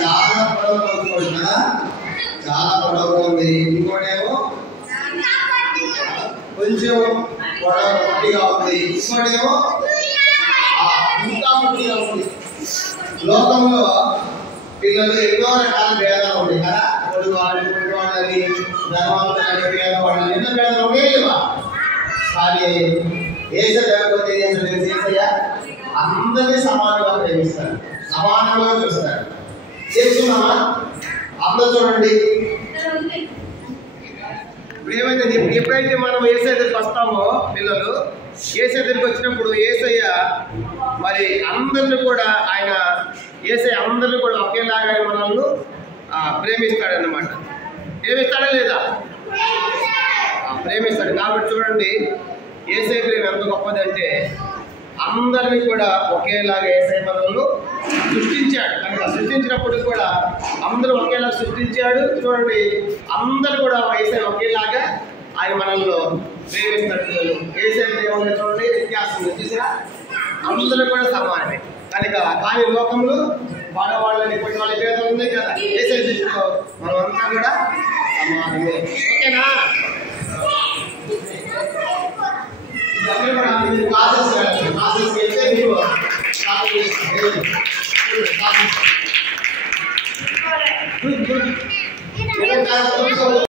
చాలా పొడవు కదా, చాలా పొడవుగా ఉంది. ఇంకోటేమో కొంచెం పొడవు పొట్టిగా ఉంది. ఇంకోటేమో ఇంకా పొట్టిగా ఉంది. లోకంలో పిల్లలు ఎన్నో రకాల భేదాలు ఉన్నాయి కదా. పొడివాడని ధనవంతులని పేదవాడని ఎన్నో భేదాలు ఉండేవా. కానీ ఏసయ్య అందరినీ సమానంగా ప్రేమిస్తారు, సమానంగా చూస్తారు. చేస్తున్నామా? అందరూ చూడండి. ఇప్పుడు ఏమైతే ఎప్పుడైతే మనం ఏసయ్య దగ్గరికి వస్తామో పిల్లలు, ఏసయ్య దగ్గరికి వచ్చినప్పుడు ఏసయ్య మరి అందరిని కూడా ఆయన ఏసయ్య అందరిని కూడా ఒకేలాగా మనల్ని ప్రేమిస్తాడన్నమాట. ప్రేమిస్తాడా లేదా? ప్రేమిస్తాడు. కాబట్టి చూడండి ఏసయ్య ప్రేమ ఎంత గొప్పదంటే అందరినీ కూడా ఒకేలాగా ఏసయ్య మనల్ని సృష్టించాడు. కనుక సృష్టించినప్పుడు కూడా అందరూ ఒకేలా సృష్టించాడు. చూడండి అందరూ కూడా ఏసయ్య ఒకేలాగా ఆయన మనల్ని ప్రేమిస్తాడు. ఏసయ్య ప్రేమ చూడండి వ్యత్యాసం చూసారా, అందరూ కూడా సమానమే. కనుక కానీ లోకంలో వాడవాళ్ళని కొన్ని వాళ్ళ భేదాలు ఉన్నాయి కదా. ఏసయ్య దృష్టిలో మనం అంతా కూడా సమానమే. ఓకేనా? క్లాసెస్ వెళ్తే మీరు